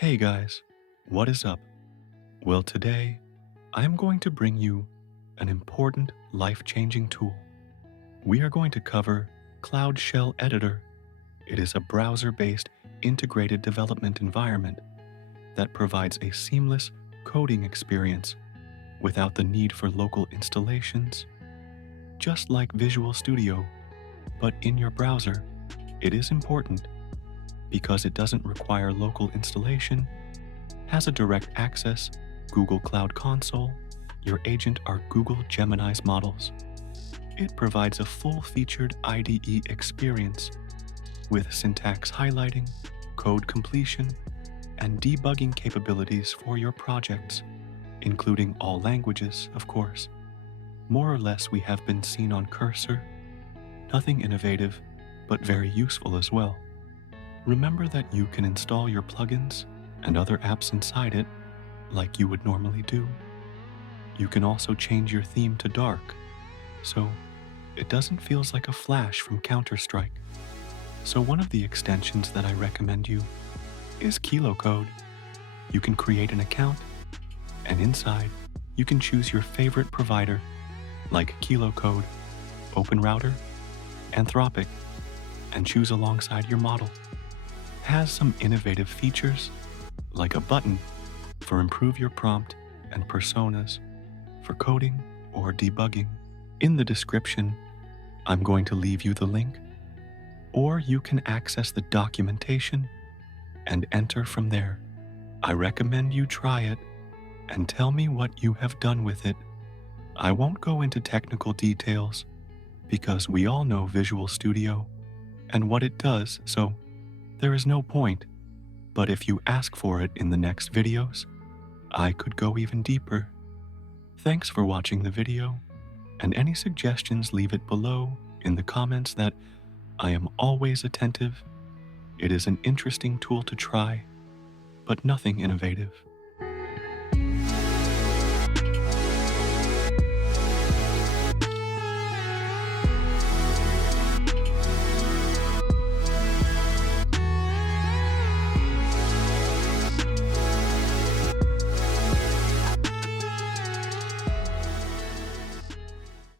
Hey guys, what is up? Well, today I'm going to bring you an important life-changing tool. We are going to cover Cloud Shell Editor. It is a browser-based integrated development environment that provides a seamless coding experience without the need for local installations. Just like Visual Studio, but in your browser. It is important because it doesn't require local installation, has a direct access Google Cloud Console, your agent are Google Gemini's models. It provides a full-featured IDE experience with syntax highlighting, code completion, and debugging capabilities for your projects, including all languages, of course. More or less we have been seen on Cursor, nothing innovative, but very useful as well. Remember that you can install your plugins and other apps inside it like you would normally do. You can also change your theme to dark, so it doesn't feel like a flash from Counter-Strike. So one of the extensions that I recommend you is KiloCode. You can create an account, and inside you can choose your favorite provider like KiloCode, OpenRouter, Anthropic, and choose alongside your model. It has some innovative features like a button for improve your prompt and personas for coding or debugging. In the description, I'm going to leave you the link, or you can access the documentation and enter from there. I recommend you try it and tell me what you have done with it. I won't go into technical details because we all know Visual Studio and what it does, so there is no point. But if you ask for it in the next videos, I could go even deeper. Thanks for watching the video, and any suggestions leave it below in the comments that I am always attentive. It is an interesting tool to try, but nothing innovative.